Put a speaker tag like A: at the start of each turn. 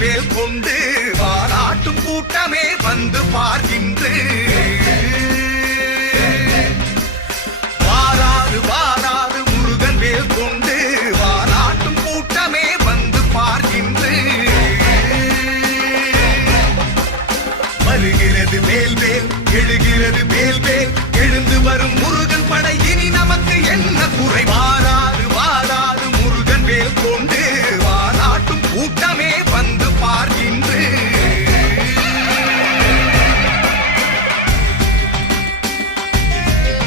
A: மேல் கொண்டு பாராட்டும் கூட்டமே வந்து பார்க்கின்று. வாராது வாராது முருகன் மேல் கொண்டு பாராட்டும் கூட்டமே வந்து பார்க்கின்று. வருகிறது மேல் மேல் எழுகிறது மேல் மேல் எழுந்து வரும் முரு